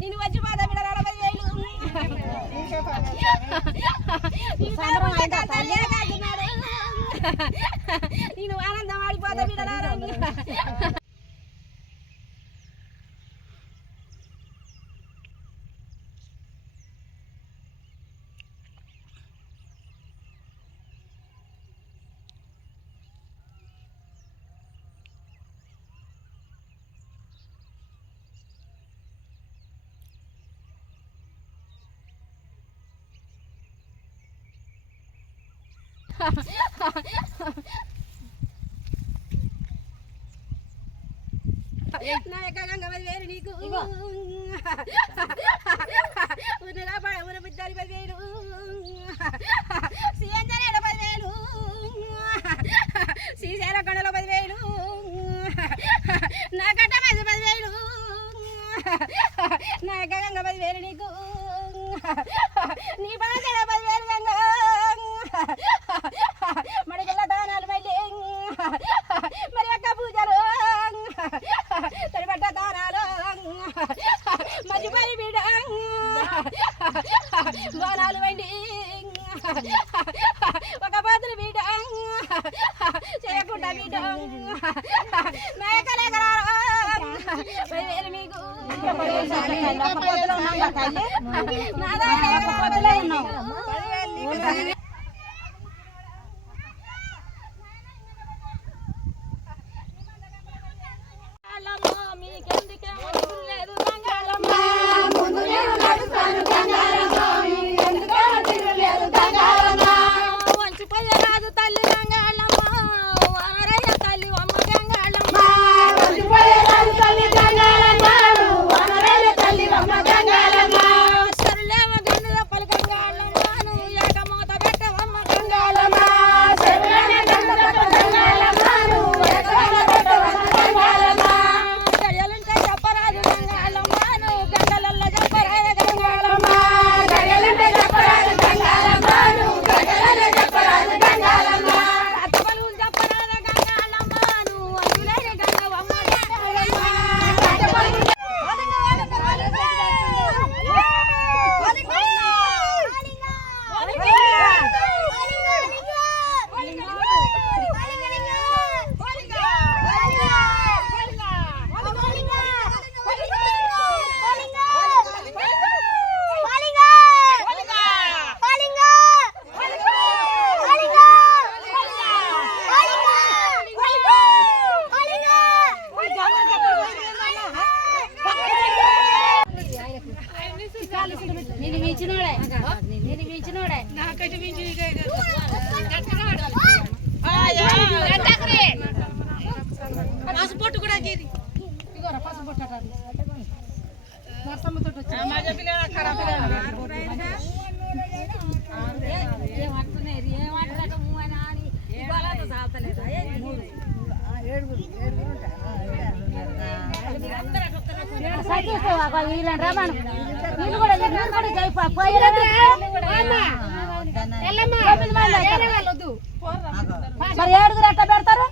నేను వచ్చి బాధ బిడ్డలు 40,000 నేను ఆనందం ఆడిపోతా బిడ్డలారా నా యొక్క గంగవది వేరు నీకు ఊర బిడ్డలు 10,000 సీఎంజనేడ 10,000 శ్రీశైల కొండలో 10,000 నా కట్ట మీద 10,000 నా యొక్క గంగ 10,000 నీకు నీ బాగా 10,000 గంగ మడిగల్ల దానాలు మళ్ళీ మరి యొక్క పూజలు తడిపడ్డ దానాలు మర్చిపోయి బిడ్డ బాణాలు వండి ఒక బాతులు బిడ్డ చేయకుండా బిడ్డ మేకలేకరాలు 10,000 మీకు పసుపొట్టు కూడా మరి 7 ఎట్లా పెడతారు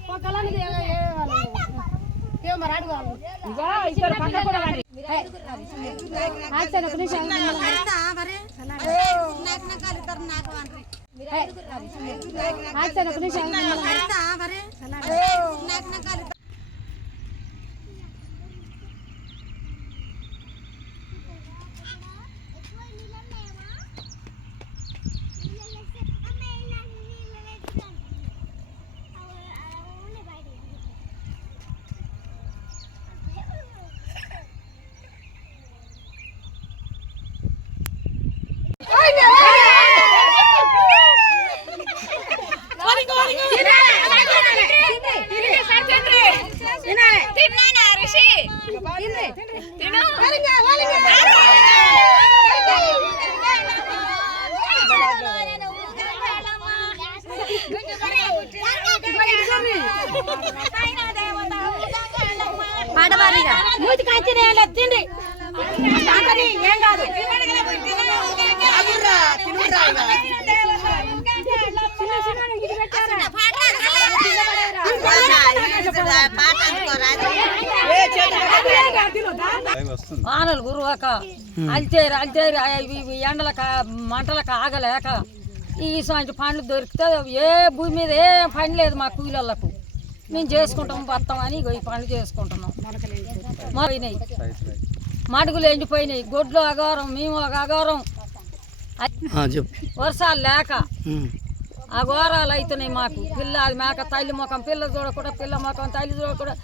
మూతి కాంచిన తిండి ఏం కాదు పాట వానలు గురువాక అల్తేరు అల్తేరు ఎండలక మంటలకు ఆగలేక ఈ సంచి పండ్లు దొరికితే ఏ భూమి మీద ఏ పని లేదు మా కూలీలకు మేము చేసుకుంటాం బతామని ఈ పనులు చేసుకుంటున్నాం. పోయినాయి మడుగులు ఎండిపోయినాయి, గొడ్లు అగారం, మేము అగారం, వర్షాలు లేక అఘోరాలు అవుతున్నాయి మాకు. పిల్ల మేక తల్లి ముఖం పిల్ల చూడకుండా, పిల్ల ముఖం తల్లి చూడకుండా,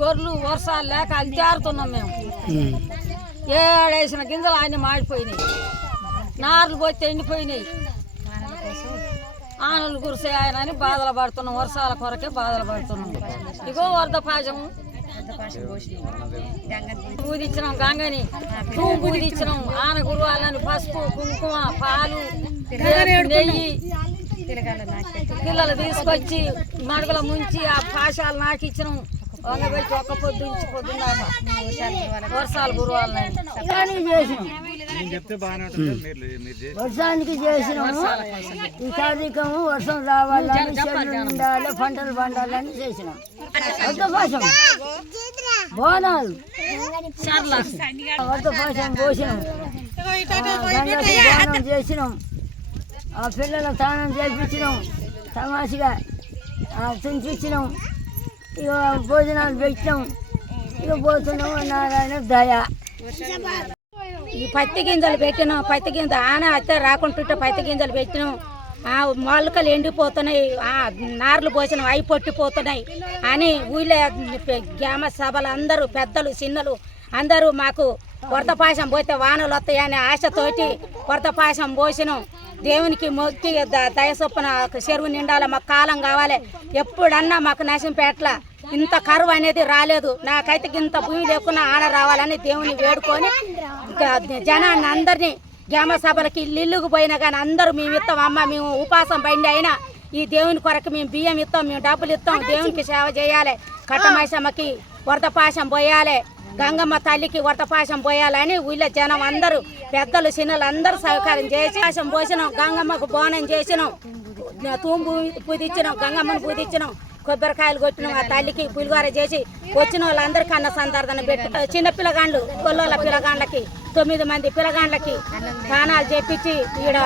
గొర్రెలు వర్షాలు లేక అల్తేరుతున్నాం మేము. ఏడేసిన గింజలు అన్నీ మాడిపోయినాయి, నార్లు పోతే ఎండిపోయినాయి, ఆనలు కురిసాయని బాధలు పడుతున్నాం. వర్షాల కొరకే బాధలు పడుతున్నాం. ఇగో వరద పాజము పూదిచ్చినాం, గంగని పూదిచ్చినాం, ఆన గురువాలని పసుపు కుంకుమ పాలు నెయ్యి పిల్లలు తీసుకొచ్చి మడుగుల ముంచి ఆ పాశాలు నాకిచ్చినాం. వంగబెట్టి ఒక్క పొద్దు నుంచి పొద్దున్నాక వర్షాలు గురువాలని వర్షానికి చేసినాము. ఈ కార్యక్రమం వర్షం రావాలని, ఉండాలి, పంటలు పండాలని చేసినాం. వర్షపాశం బోనాలు వర్షపాశం పోసినాం, బోనం చేసినాం, ఆ పిల్లల స్నానం చేయించినాం, తమాషగా తుంచిచ్చినాం, ఇక భోజనాలు పెట్టినాం. ఇక పోతున్నాం. నారాయణ దయ. ఈ పత్తి గింజలు పెట్టినాం, పత్తి గింజ ఆన అయితే రాకుంటుంటే పత్తి గింజలు పెట్టినాం. మొలకలు ఎండిపోతున్నాయి, నార్లు పోసినాం, అవి పొట్టిపోతున్నాయి అని ఊళ్ళో గ్రామ సభలు అందరూ పెద్దలు చిన్నలు అందరూ మాకు వరదపాశం పోతే వానలు వస్తాయని ఆశతోటి వరదపాశం పోసినాం. దేవునికి మొక్కి దయ చొప్పున చెరువు నిండాలి, మాకు కాలం కావాలి. ఎప్పుడన్నా మాకు నశంపేట్ల ఇంత కరువు అనేది రాలేదు. నాకైతే ఇంత భూమి లేకున్నా ఆన రావాలని దేవుని వేడుకొని జనాన్ని అందరినీ గ్రామ సభలకి ఇల్లుకు పోయినా కానీ అందరూ మేము ఇస్తాం. అమ్మ మేము ఉపాసం బండి అయినా ఈ దేవుని కొరకు మేము బియ్యం ఇస్తాం, మేము డబ్బులు ఇస్తాం. దేవునికి సేవ చేయాలి, కట్టమైసమ్మకి వరదపాశం పోయాలి, గంగమ్మ తల్లికి వరదపాశం పోయాలని ఊళ్ళో జనం అందరూ పెద్దలు చిన్నలు అందరూ సహకారం చేసి పాశం పోసినాం. గంగమ్మకు బోనం చేసినాం, తూంబు పూదిచ్చినాం, గంగమ్మను పూదిచ్చినాం, కొబ్బరికాయలు కొట్టినాం. ఆ తల్లికి పులిగోర చేసి వచ్చిన వాళ్ళందరికీ అన్న సందర్భన పెట్టి చిన్న పిల్లగాండ్లు గొల్లోల పిల్లగాండ్లకి 9 మంది పిల్లగాండ్లకి స్నానాలు చేపించి ఈడ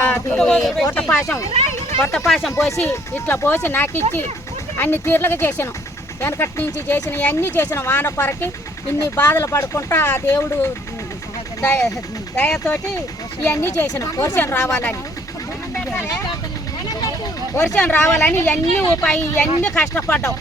కొట్టపాశం పోసి ఇట్లా పోసి నాకిచ్చి అన్ని తీర్లుగా చేసినాం. వెనకటి నుంచి చేసిన అన్నీ చేసినాం. వాన కొరకి ఇన్ని బాధలు పడుకుంటా ఆ దేవుడు దయతోటి ఇవన్నీ చేసినాం. వర్షం రావాలని ఇవన్నీ కష్టపడ్డాం.